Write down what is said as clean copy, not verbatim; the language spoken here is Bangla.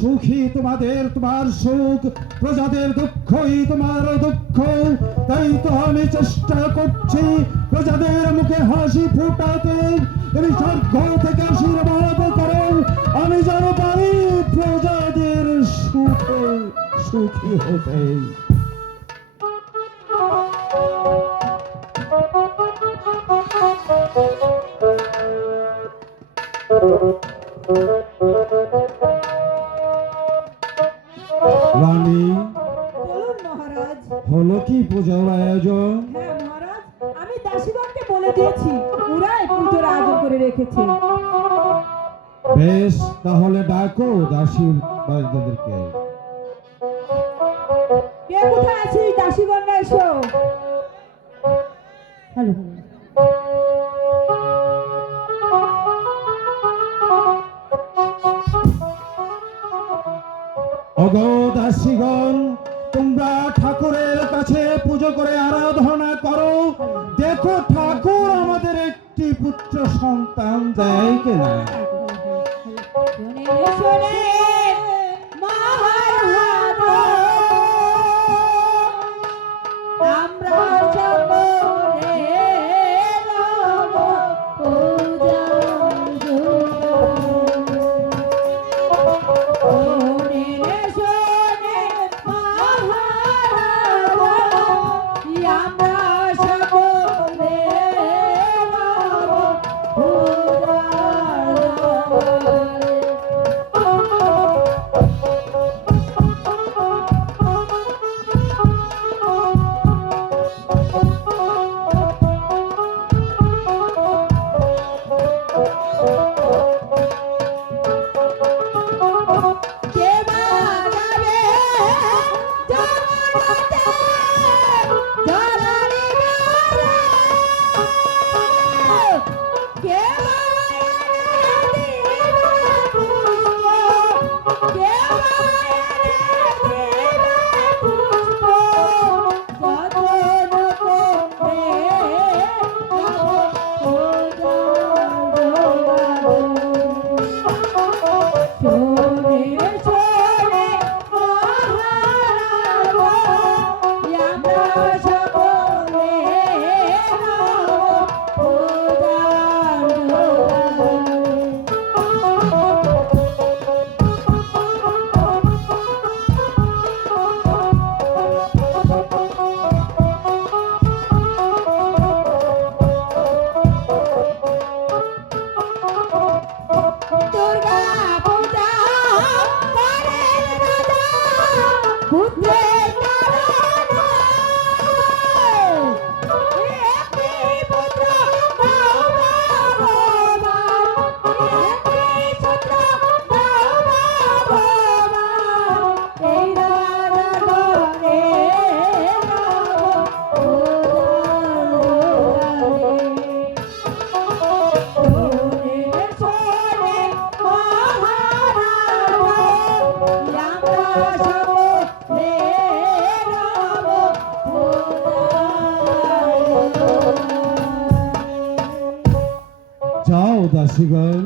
সুখী তোমাদের তোমার সুখ, প্রজাদের দুঃখই তোমার দুঃখ। তাই তো আমি চেষ্টা করছি প্রজাদের মুখে হাসি ফুটাতে। তুমি স্বর্গ থেকে আশীর্বাদ করো, আমি যেন পারি প্রজাদের সুখে সুখী হতে। রানী, বলুন মহারাজ। হলো কি পূজার আয়োজন? হ্যাঁ মহারাজ, আমি দাসীগণকে বলে দিয়েছি, ওরাই পুজোর আয়োজন করে রেখেছে। বেশ, তাহলে ডাকো দাসী বাজদাদেরকে। কে কোথায় আছিস? দাসীগণরা এসো। হ্যালো ওগো দাসীগণ, তোমরা ঠাকুরের কাছে পুজো করে আরাধনা করো। দেখো ঠাকুর আমাদের একটি পুত্র সন্তান দেয় কিনা। যাও দাসীগণ,